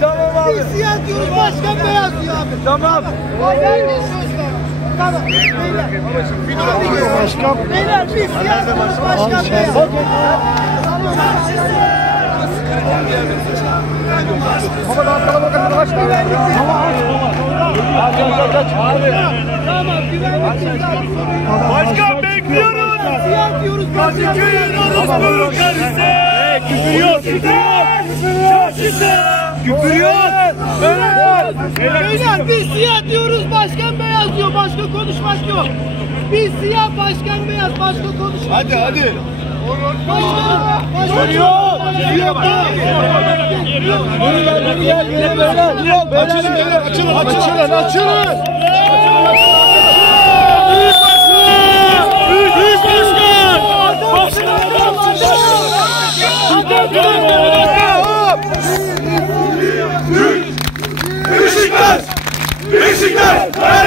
Tamam abi. Biz siyah diyoruz, başkan beyaz diyor abi. Tamam. Ben de söz ver. Tamam. Beyler. Başkan. Beyler biz siyah diyoruz, başkan beyaz. Baba daha kalabalık başkan. Tamam, güvenlik için. Başkan bekliyoruz. Siyah diyoruz, başkan Köyün beyaz. orospu karısı. Küfür yok, küfür yok. Çarşısı. Küfür yok. Beyler biz siyah diyoruz, başkan beyaz diyor. Başka konuşmak yok. Biz siyah, başkan beyaz. Başka konuşmak yok. Hadi. Başkan yok. Gel beyler. Açılın beyler. Açılın. Beşiktaş!